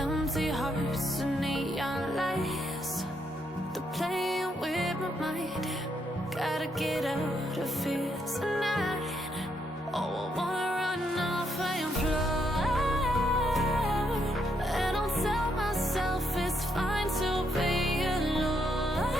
empty hearts and neon lights. They're playing with my mind. Gotta get out of here tonight. Oh, I wanna run off and fly. And I'll tell myself it's fine to be alone,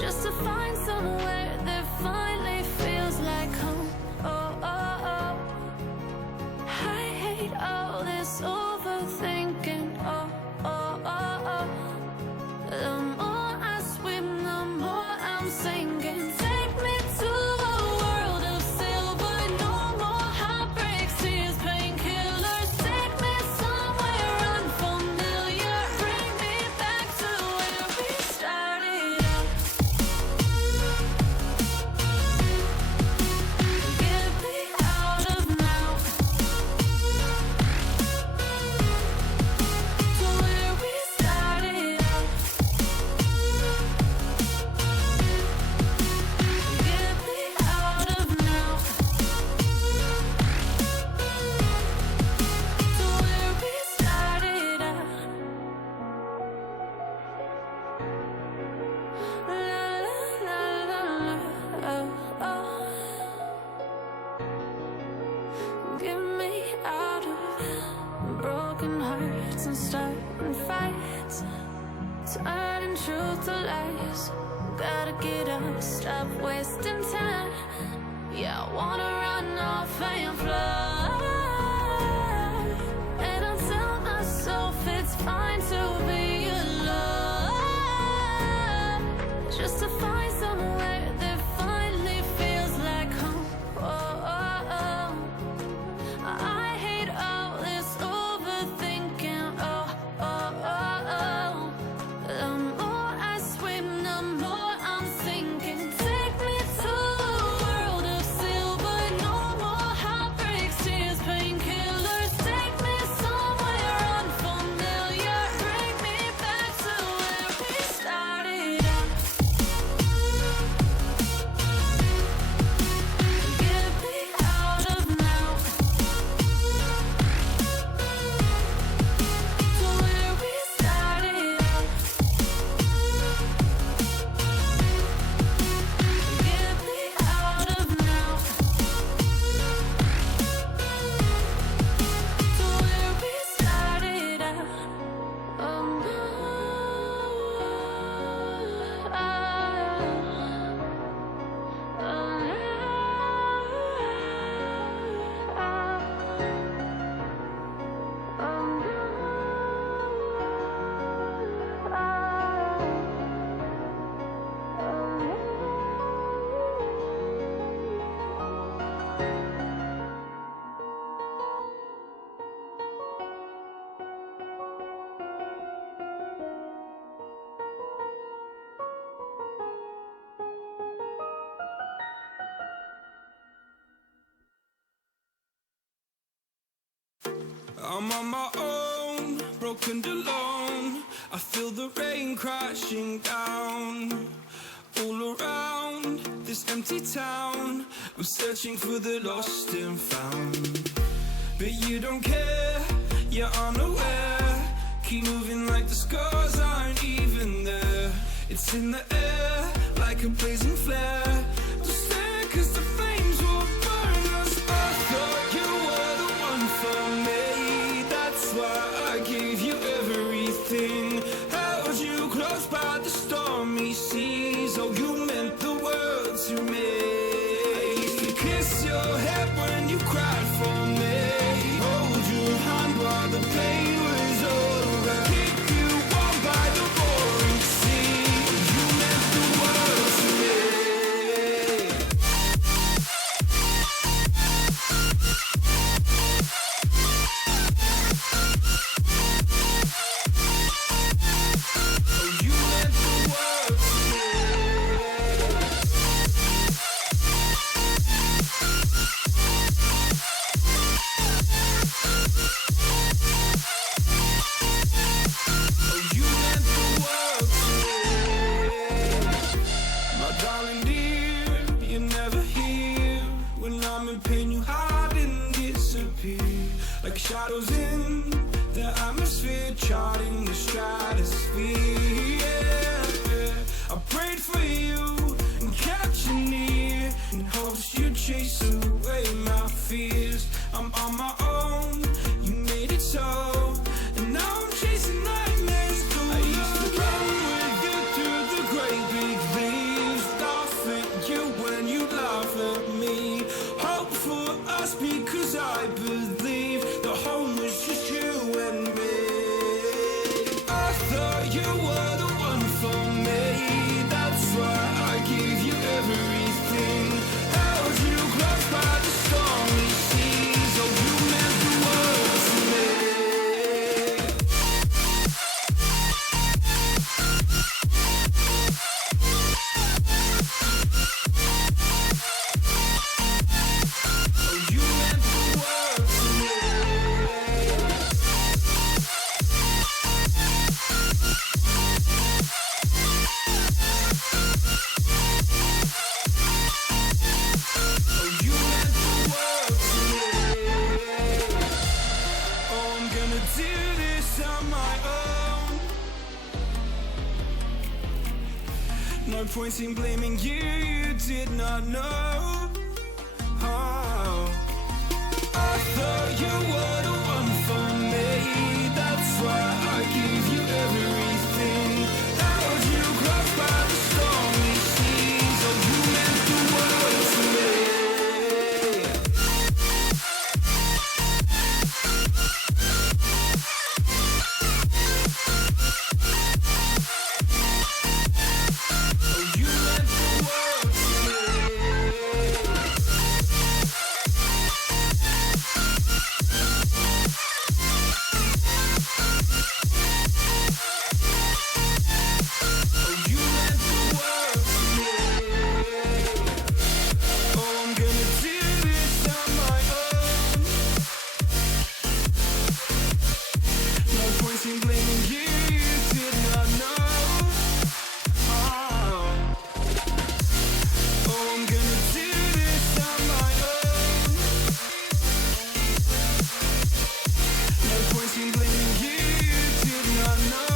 just to find somewhere that finally feels like home. Oh, oh, oh. I hate all this overthinking. Oh, oh, oh, oh. The more I swim, the more I'm sinking. Take me to a world of silver. No more heartbreaks, tears, painkillers. Take me somewhere unfamiliar. Bring me back to where we started out. Get me out of now, to where we started out. Get me out of now, to where we started out. La la la la, oh, oh. Get me out of broken hearts and starting fights, turning truth to lies. Gotta get up, stop wasting time. Yeah, I wanna run off and fly. And I'll tell myself it's fine to be alone, just to find somewhere that finally feels like home. Oh, oh, oh. I hate all this overthinking. Oh, oh, oh, oh. The more I swim, the more I'm sinking. Take me to a world of silver. No more heartbreaks, tears, painkillers. Take me somewhere unfamiliar. Bring me back to where we started out. Get me out of now, to where we started out. Get me out of now, to where we started out. Oh no, I'm on my own, broken and alone. I feel the rain crashing down all around this empty town. I'm searching for the lost and found, but you don't care, you're unaware. Keep moving like the scars aren't even there. It's in the air like a blazing flare. Don't stare 'cause the flames will burn us. I thought you were the one for me. That's why I gave you everything. Held you close by the stormy seas. Oh, you meant the world to me. I used to kiss your head when you cried for me. Hold your hand while the pain was over. Keep you warm by the roaring sea. Oh, you meant the world to me. shadows in the charting the stratosphere. Yeah. I prayed for you and kept you near in hopes you'd chase away my fears. I'm on my own, you made it so, and now I'm chasing nightmares through. I used to run with you through the great big leaves, laugh at you when you laugh at me, hope for us because I believe the home was just you and me. I thought you were the one for me, that's why I gave you everything, held you close by the stormy seas. Oh, you meant the world to me. Oh, you meant the world to me. Oh, you meant the world to me. Oh, I'm gonna do this on my own. No point in blaming you, you did not know. Oh, I thought you were the one for me, that's why I gave you everything, held you close by the stormy seas. Oh, you meant the world to me. Oh, you meant the world to me. Oh, you meant the world to me. Oh, I'm gonna do this on my own. No point in blaming you, you did not know. Oh, I'm gonna do this on my own. No point in blaming you, you did not know.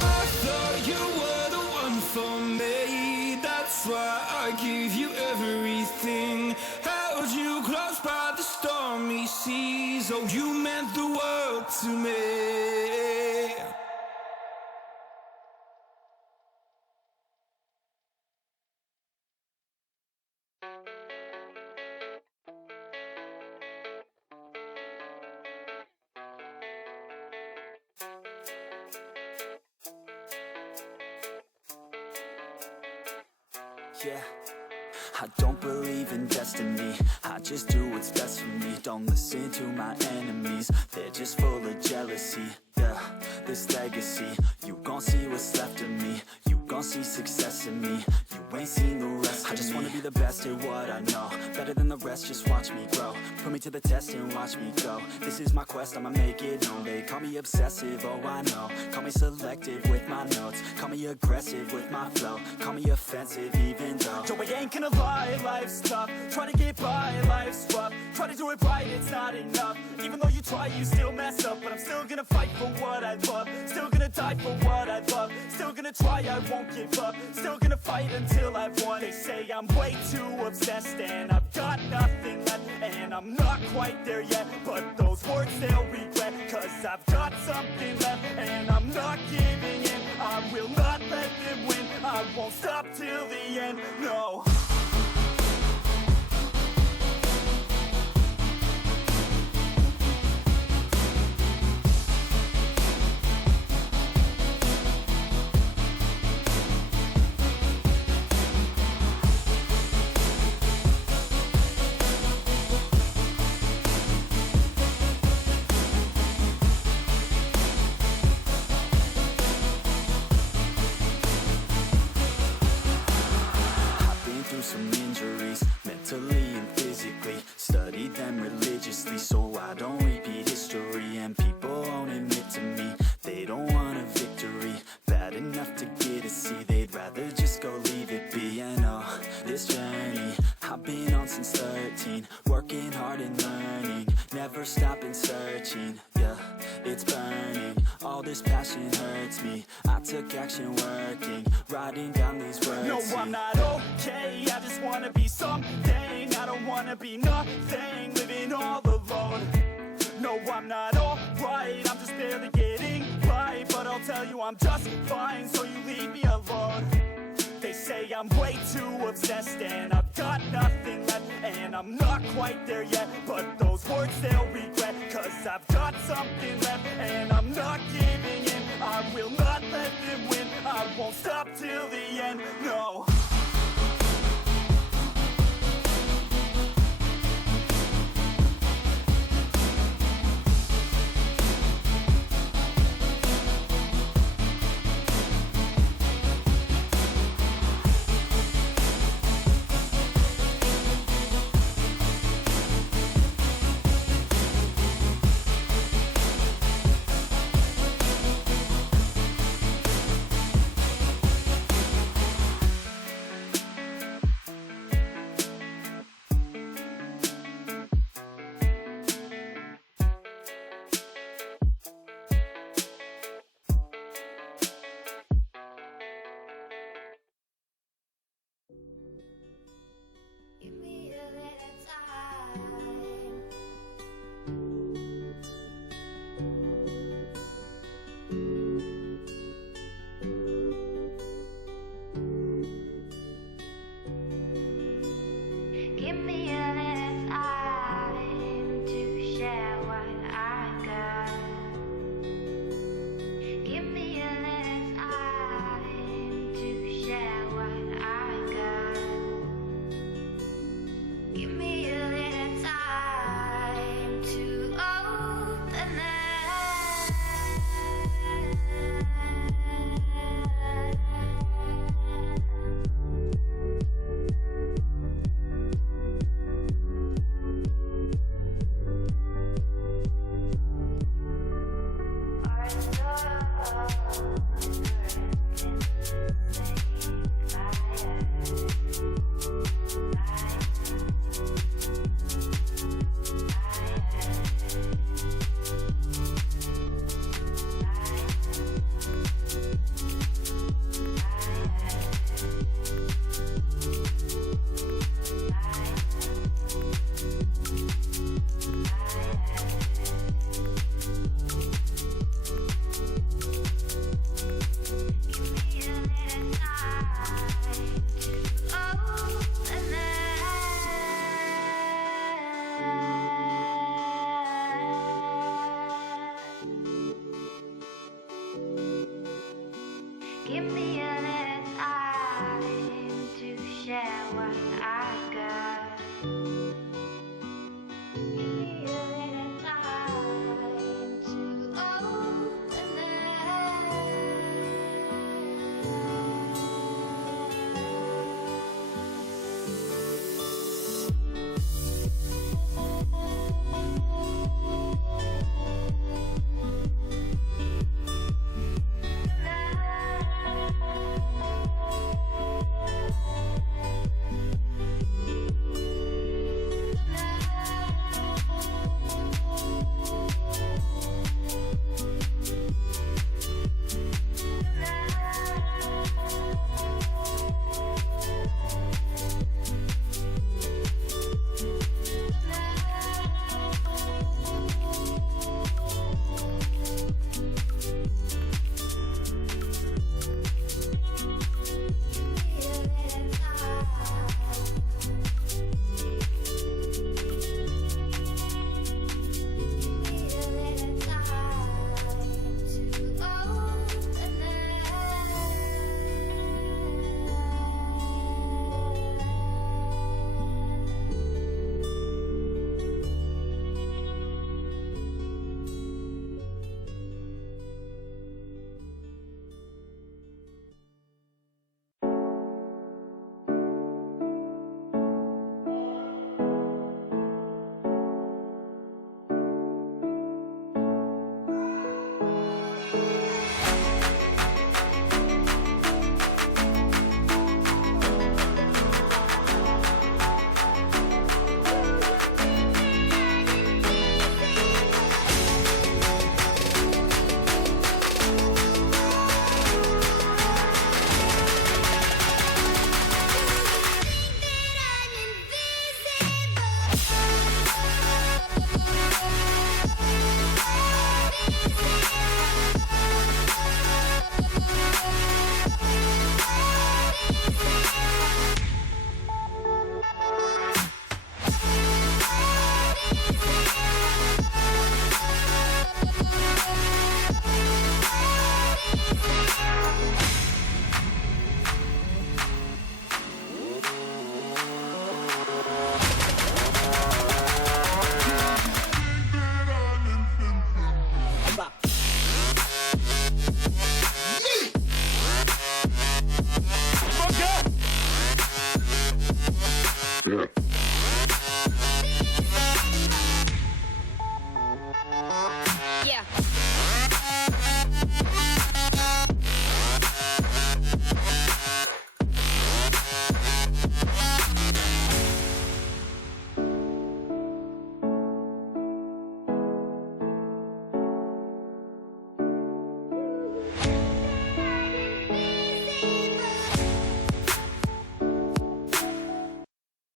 I thought you were the one for me, that's why I gave you everything, held you close by the stormy seas. Oh, you meant the world to me. Yeah, I don't believe in destiny, I just do what's best for me. Don't listen to my enemies, they're just full of jealousy. Yeah, this legacy, you gon' see what's left of me, you gon' see success in me, you ain't seen the rest of me. I just wanna be the best at what I know, better than the rest, just watch me grow. Put me to the test and watch me go. This is my quest, I'ma make it known. They call me obsessive, oh I know. Call me selective with my notes, call me aggressive with my flow, call me offensive even though Joe, I ain't gonna lie, life's tough. Try to get by, life's rough. Try to do it right, it's not enough. Even though you try, you still mess up. But I'm still gonna fight for what I love, still gonna die for what I love, still gonna try, I won't give up, still gonna fight until I've won. They say I'm way too obsessed and I've got nothing left, and I'm not quite there yet, but those words they'll regret, cause I've got something left and I'm not giving in. I will not let them win, I won't stop till the end, no. Some injuries, mentally and physically. Studied them religiously so I don't repeat history. And people won't admit to me they don't want a victory bad enough to get a C. They'd rather just go leave it be. I know this journey I've been on since 13, working hard and learning, never never stopping searching, yeah, it's burning. All this passion hurts me. I took action working, writing down these words. No, I'm not okay, I just wanna be something. I don't wanna be nothing, living all alone. No, I'm not alright, I'm just barely getting by. But I'll tell you I'm just fine, so you leave me alone. They say I'm way too obsessed and I've got nothing left. And I'm not quite there yet, but those words they'll regret. Cause I've got something left and I'm not giving in. I will not let them win, I won't stop till the end, no.